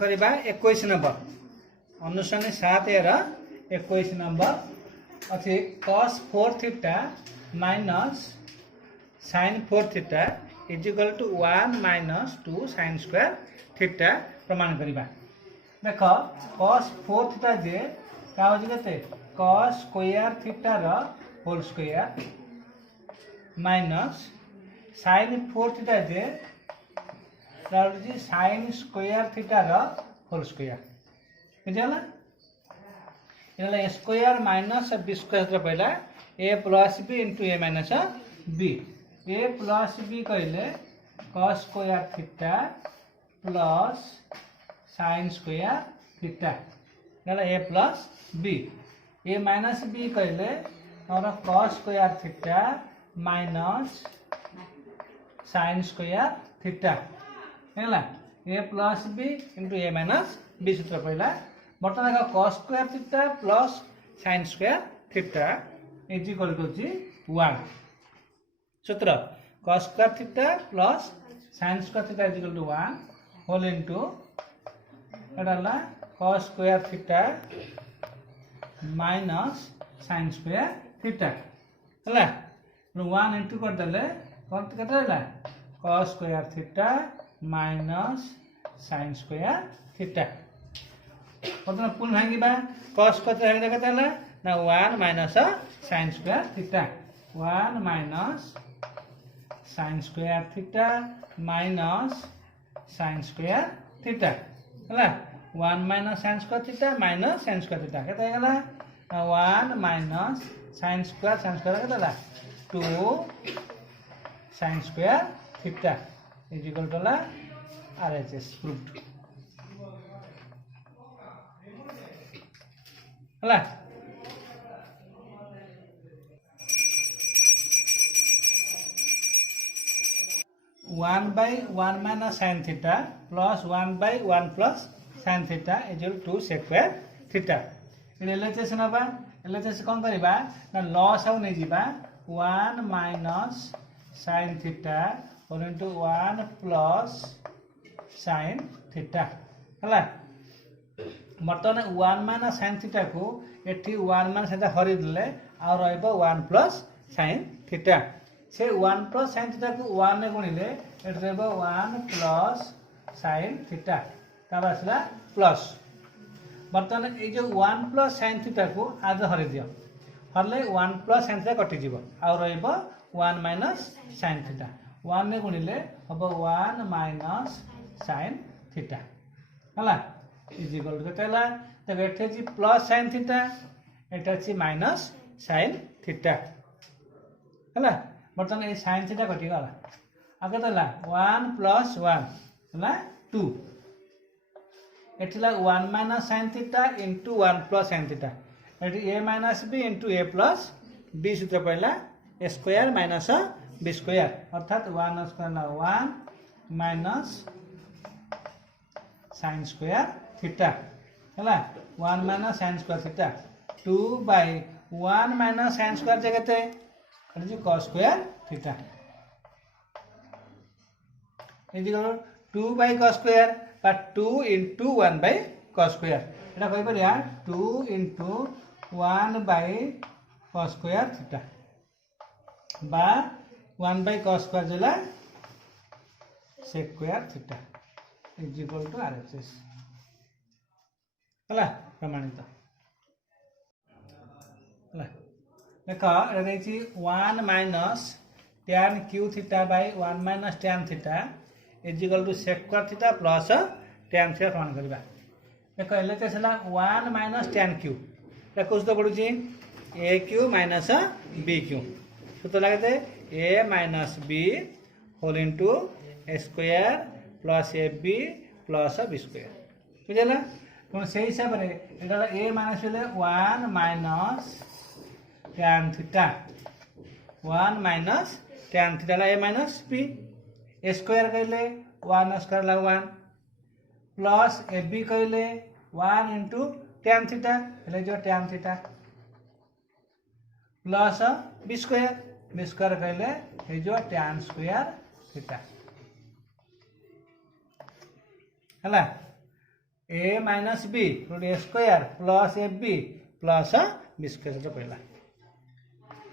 करवा 21 नंबर अनुसंधान 7 21 नंबर अच्छे cos 4 theta minus sin 4 theta is equal to 1 minus 2 sin square theta प्रमाण करवा। देख cos 4 थीटा जे क्या हो cos स्क्वायर थीटा रो whole square minus sin 4 theta जे sin स्क्वायर थीटा रो होल स्क्वायर बुझला इनला स्क्वायर माइनस बी स्क्वायर पहला A plus B into A minus B A plus B कहले cos square theta plus sin square theta इनला A plus B A minus B कहले और cos square theta minus sin square theta है A plus B into A minus B सूत्र पहला बर्तमान देखो cos square theta plus sin square theta is equal to 1 सूत्र cos square theta plus sin square theta is equal to 1 whole into एटाला cos square theta minus sin square theta है 1 into कर देले कौन केते रहला cos square theta minus sin square theta बर्तमान पुन भांगा cos कते भांगा केते हला ना 1 minus sin square theta 1 minus sin square theta minus sin square theta हला 1 minus sin square theta minus sin square theta केते हला 1 माइनस sin स्क्वायर केते हला 2 sin square theta is equal to RHS proved हला 1 by 1 minus sin theta plus 1 by 1 plus sin theta is equal to sec square theta LHS नबा LHS कौन करिबा ना loss आउ नै जिबा 1 minus sin theta और into 1 plus sin theta हला बर्तमान 1 minus sin theta को एठी 1 minus theta हरि दिले आ रहइबो 1 plus sin theta से 1 plus sin theta को 1 ने गुणिले एठी रहइबो 1 plus sin theta तब आसला प्लस बर्तमान ए जो 1 plus sin theta को आज हरि दियो हरले 1 plus sin theta कटि जीवो आ रहइबो 1 minus sin theta 1 ने गुणिले हबो 1 minus sin theta हला इज इक्वल टू केला त एठी जी प्लस sin theta एटा छी माइनस sin theta हला बर्तमान ए sin theta कटि गला आगे तला 1 plus 1 हला 2 एठिला 1 minus sin theta into 1 plus sin theta एठी a minus b into a plus b सूत्र पहला a square minus b square अर्थात 1 square ना 1 minus sin square theta हला 1 minus sin square theta 2 by 1 minus sin square जगते एठी जो cos square theta is equal 2 by cos square but 2 into 1 by cos square एटा कहि परिया 2 into 1 by cos square theta बा 1 by cos square जला sec square theta is equal to RHS हला प्रमाणित हला देखो एटा देछि 1 minus tan q theta by 1 minus tan theta is equal to sec square theta plus tan theta प्रमाण करबा देखो एलएचएस हला 1 minus tan q देखो तो पडुची aq minus bq सूत्र लागते a minus b whole into a square plus ab plus b square बुझला कोन से हिसाब रे एटा a minus ले 1 minus tan theta 1 minus tan theta La a minus b a square कहले 1 square ला 1 plus ab कहले 1 into tan theta એટલે જો tan theta plus b square कहले हे जो tan square theta हला A minus B A square plus A B plus B square पहला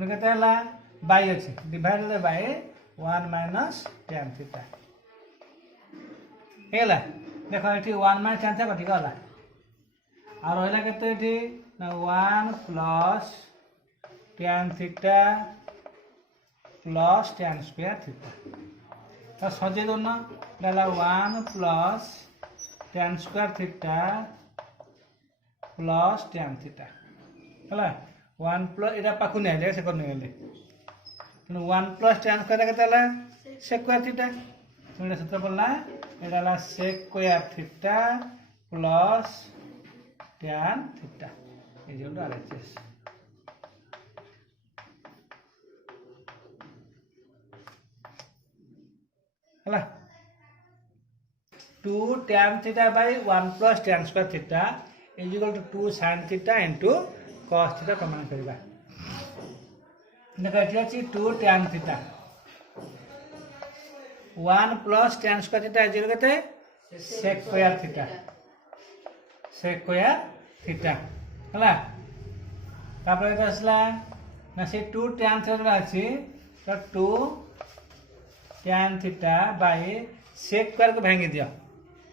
के बाई अच्छे divided by 1 minus tan theta हेला देखो ये 1 माइनस tan थीटा कटि गला और रहा के 1 plus tan theta plus tan square theta तो सजे दोनों 1 plus tan square theta plus tan theta है 1 प्लस इटा पाखु नहीं आए से करने गले 1 प्लस tan स्क्वायर के सेक्वायर थीटा तो सूत्र पड़ना ये sec square theta plus tan theta ये RHS है 2 tan theta by 1 plus tan square theta is equal to 2 sin theta into cos theta प्रमाण करबा देखा अछि 2 tan theta 1 plus tan square theta is equal to sec square theta हला तापर एटा असला ना से 2 tan थीटा अछि तो 2 tan theta by sec square को भांगी दियो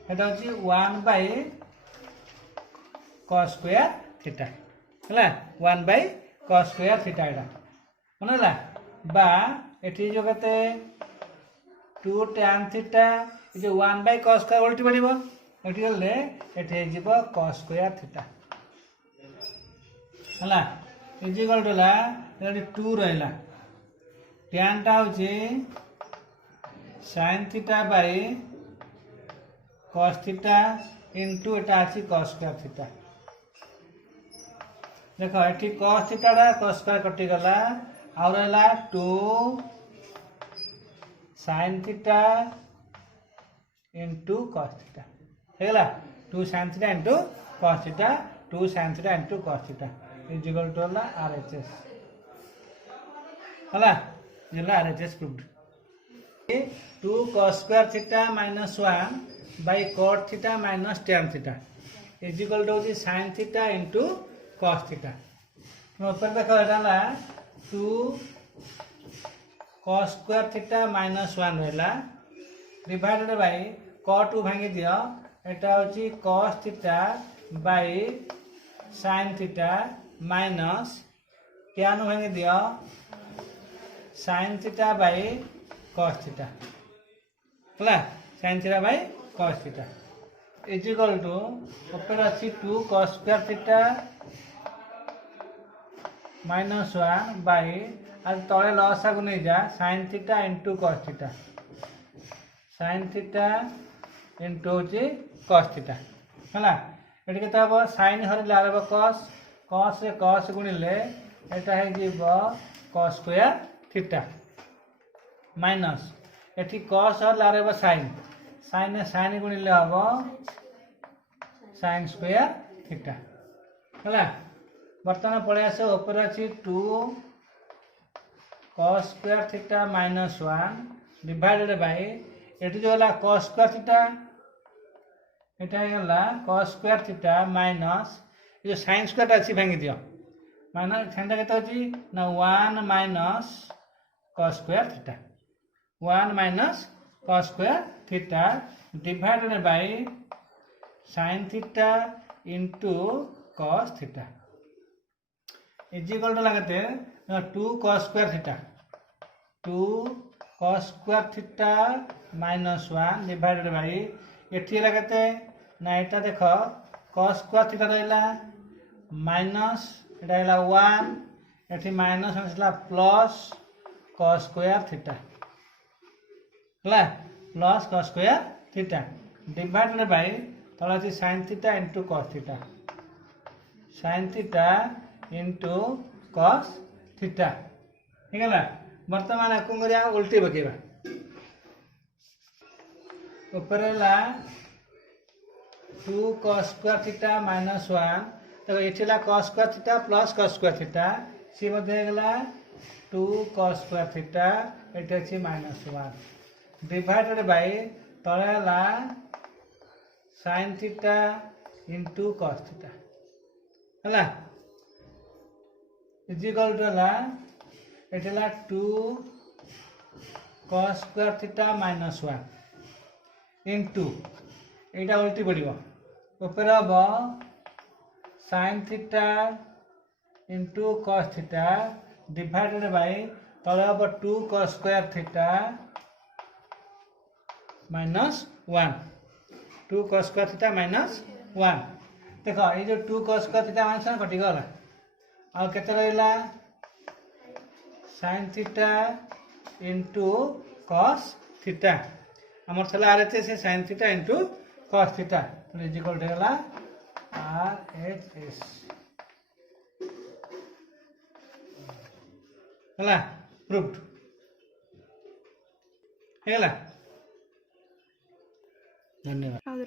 एटा होची 1 बाय cos स्क्वायर थीटा हला 1 बाय cos स्क्वायर थीटा एटा मनला बा एठी जो कते 2 tan थीटा ए जो 1 बाय cos स्क्वायर उल्टी पड़िबो एठी गले एठी जिवो cos स्क्वायर थीटा हला इज इक्वल टू ला एठी 2 रहला tan टा होची sin theta by cos theta into एटा अछि cos स्क्वायर थीटा देखो एठी cos थीटा रा cos स्क्वायर कटि गला और रहला 2 sin theta into cos theta हेला 2 sin theta into cos theta 2 sin theta into cos theta is equal to ला RHS हला ये ला RHS proved 2 cos square theta minus 1 by cot theta minus tan theta is equal to sin theta into cos theta ऊपर देखो एटा 2 cos square theta minus 1 रहला divided by cot भांगी दियो एटा होची cos theta by sin theta minus tan भांगी दियो sin theta by cos theta हला sin theta by cos theta is equal to ऊपर अछि 2 cos square theta minus 1 by आज तले लसा को नहीं जा sin theta into cos theta sin theta into cos theta हला एटी केता हो sin हरले आरबो cos से cos गुणिले एटा हे जीवो cos square theta minus eighty cos हरले आरबो sin ने sin गुणिले हबो sin स्क्वायर थीटा हला बर्तमान पळे आसे ऊपर अछि 2 cos square theta minus 1 divided by eighty जो होला cos स्क्वायर थीटा एटा होला cos स्क्वायर थीटा माइनस ये जो sin स्क्वायर अछि भांगी दियो माइनस ठंडा केता अछि ना 1 minus cos square theta 1 minus cos square theta divided by sin theta into cos theta is equal to लगते 2 cos square theta 2 cos square theta minus 1 divided by एठी लगते ना एटा देखो cos स्क्वायर थीटा रहला माइनस एटा रहला 1 एठी माइनस हसला प्लस cos स्क्वायर थीटा हला plus cos square theta divided by तला अछि sin theta into cos theta sin theta into cos theta ठीक है वर्तमान आपको करिया उल्टी बकेबा ऊपर ला 2 cos स्क्वायर थीटा माइनस 1 तो एठिला cos square theta plus cos square theta सी मध्ये गेला 2 cos स्क्वायर थीटा एठी अछि माइनस 1 डिवाइडेड बाय तळेला sin theta into cos theta है इज इक्वल टू है 2 cos square theta minus 1 into यहाँ उल्टी पड़ो ऊपर हम sine theta into cos theta divided bye तले हम 2 cos square theta minus 1 2 cos square theta minus 1 देख ये जो 2 cos स्क्वायर थीटा माइनस 1 कटिगला आउ केते रहिला sin theta into cos theta हमर थला आरते से sin theta into cos theta तो इज इक्वल टू होला RHS होला प्रूव्ड हेला धन्यवाद।